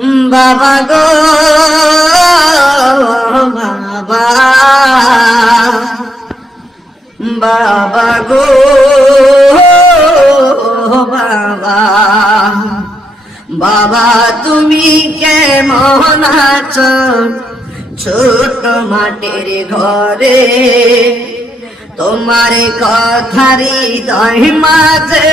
বাবা গো, বাবা। বাবা গো, বাবা। বাবা, তুমি কেমন আছো? ছোট মাটির ঘরে। তোমার কথারি দই মাঝে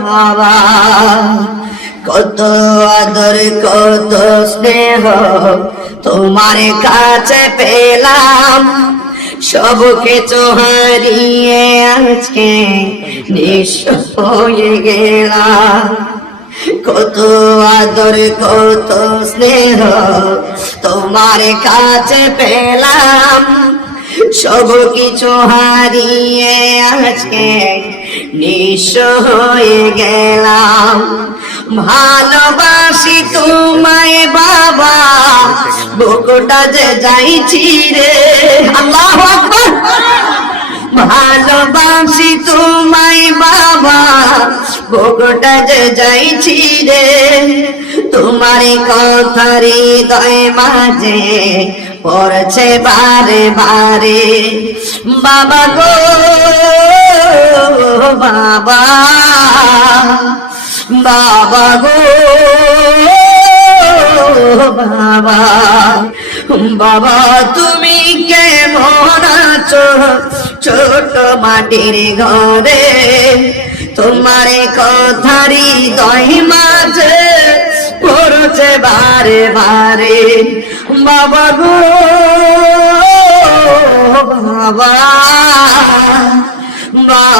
বাবা কত আদর, কত স্নেহ তোমার কাছে পেলাম। সব কিছু হারিয়ে আজকে হয়ে গেলাম। কত আদর, কত স্নেহ তোমার কাছে পেলাম। সব কিছু হারিয়ে আজকে নিঃস্ব হয়ে গেলাম। ভালোবাসি তোমায় বাবা, বুকটা যে যাইছি রে আল্লাহ ভালোবাসি তোমায় বাবা ভোগটা যে যাইছি রে তোমার কথার হৃদয় মাঝে পড়ছে বারে বারে। বাবা গো বাবা বাবা গো, বাবা। বাবা, তুমি কেমন আছো? ছোট মাটির ঘরে তোমার কথারি দই মাঝে পড়ছে বারে বারে। বাবা গো, বাবা।